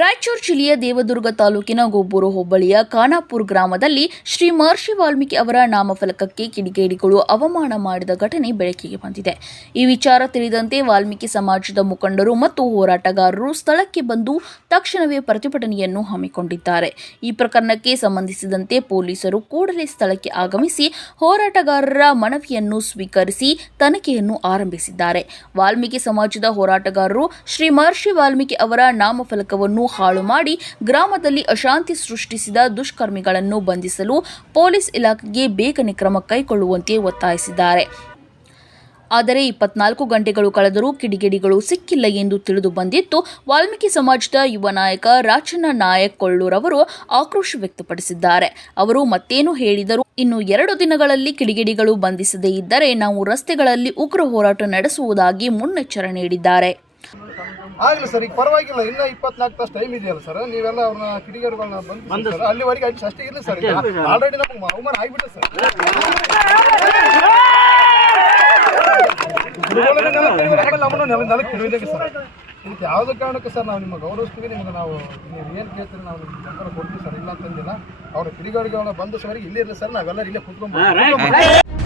ರಾಯಚೂರು ಜಿಲ್ಲೆಯ ದೇವದುರ್ಗ ತಾಲೂಕಿನ ಗೊಬ್ಬೂರು ಹೋಬಳಿಯ ಖಾನಾಪುರ ಗ್ರಾಮದಲ್ಲಿ ಶ್ರೀ ಮಹರ್ಷಿ ವಾಲ್ಮೀಕಿ ಅವರ ನಾಮಫಲಕಕ್ಕೆ ಕಿಡಿಗೇಡಿಗಳು ಅವಮಾನ ಮಾಡಿದ ಘಟನೆ ಬೆಳಕಿಗೆ ಬಂದಿದೆ. ಈ ವಿಚಾರ ತಿಳಿದಂತೆ ವಾಲ್ಮೀಕಿ ಸಮಾಜದ ಮುಖಂಡರು ಮತ್ತು ಹೋರಾಟಗಾರರು ಸ್ಥಳಕ್ಕೆ ಬಂದು ತಕ್ಷಣವೇ ಪ್ರತಿಭಟನೆಯನ್ನು ಹಮ್ಮಿಕೊಂಡಿದ್ದಾರೆ. ಈ ಪ್ರಕರಣಕ್ಕೆ ಸಂಬಂಧಿಸಿದಂತೆ ಪೊಲೀಸರು ಕೂಡಲೇ ಸ್ಥಳಕ್ಕೆ ಆಗಮಿಸಿ ಹೋರಾಟಗಾರರ ಮನವಿಯನ್ನು ಸ್ವೀಕರಿಸಿ ತನಿಖೆಯನ್ನು ಆರಂಭಿಸಿದ್ದಾರೆ. ವಾಲ್ಮೀಕಿ ಸಮಾಜದ ಹೋರಾಟಗಾರರು ಶ್ರೀ ಮಹರ್ಷಿ ವಾಲ್ಮೀಕಿ ಅವರ ನಾಮಫಲಕವನ್ನು ಹಾಳು ಮಾಡಿ ಗ್ರಾಮದಲ್ಲಿ ಅಶಾಂತಿ ಸೃಷ್ಟಿಸಿದ ದುಷ್ಕರ್ಮಿಗಳನ್ನು ಬಂಧಿಸಲು ಪೊಲೀಸ್ ಇಲಾಖೆಗೆ ಬೇಗನೆ ಕ್ರಮ ಕೈಗೊಳ್ಳುವಂತೆ ಒತ್ತಾಯಿಸಿದ್ದಾರೆ. ಆದರೆ 24 ಗಂಟೆಗಳು ಕಳೆದರೂ ಕಿಡಿಗೇಡಿಗಳು ಸಿಕ್ಕಿಲ್ಲ ಎಂದು ತಿಳಿದು ಬಂದಿತ್ತು. ವಾಲ್ಮೀಕಿ ಸಮಾಜದ ಯುವ ನಾಯಕ ರಾಚಣ್ಣ ನಾಯಕ್ ಕೊಳ್ಳೂರ್ ಅವರು ಆಕ್ರೋಶ ವ್ಯಕ್ತಪಡಿಸಿದ್ದಾರೆ. ಅವರು ಮತ್ತೇನು ಹೇಳಿದರು, ಇನ್ನು 2 ದಿನಗಳಲ್ಲಿ ಕಿಡಿಗೇಡಿಗಳು ಬಂಧಿಸದೇ ಇದ್ದರೆ ನಾವು ರಸ್ತೆಗಳಲ್ಲಿ ಉಗ್ರ ಹೋರಾಟ ನಡೆಸುವುದಾಗಿ ಮುನ್ನೆಚ್ಚರಿಕೆ ನೀಡಿದ್ದಾರೆ. ಆಗಲಿ ಸರ್, ಈಗ ಪರವಾಗಿಲ್ಲ, ಇನ್ನ 24 ತಾಸು ಟೈಮ್ ಇದೆಯಲ್ಲ ಸರ್, ನೀವೆಲ್ಲ ಅವ್ರನ್ನ ಕಿಡಿಗೇಡಿಗಳನ್ನ ಬಂದು ಸರ್ ಅಲ್ಲಿವರೆಗೆ ಅಷ್ಟೇ ಇರಲಿ ಸರ್. ಆಲ್ರೆಡಿ ನಮ್ಗೆ ಅವಮಾನ ಆಗಿಬಿಟ್ಟು ಸರ್, ನೆಲಕ್ಕೆ ಇಳಿಯೋದಕ್ಕೆ ಸರ್. ಇದಕ್ಕೆ ಯಾವುದೇ ಕಾರಣಕ್ಕೆ ಸರ್ ನಾವು ನಿಮಗೆ ಗೌರವಿಸ್ತೀವಿ, ನಿಮಗೆ ನಾವು ನೀವು ಏನು ಕೇಳ್ತೀರಿ ನಾವು ನಿಮ್ಗೆ ಬೆಂಬಲ ಕೊಡ್ತೀವಿ ಸರ್, ಇಲ್ಲ ಅಂತಂದಿಲ್ಲ. ಅವ್ರ ಕಿಡಿಗೇಡಿಗಳನ್ನ ಬಂದು ಸರ್ ಇಲ್ಲೇ ಇರಲಿ ಸರ್, ನಾವೆಲ್ಲರೂ ಇಲ್ಲೇ ಕುತ್ಕೊಂಡು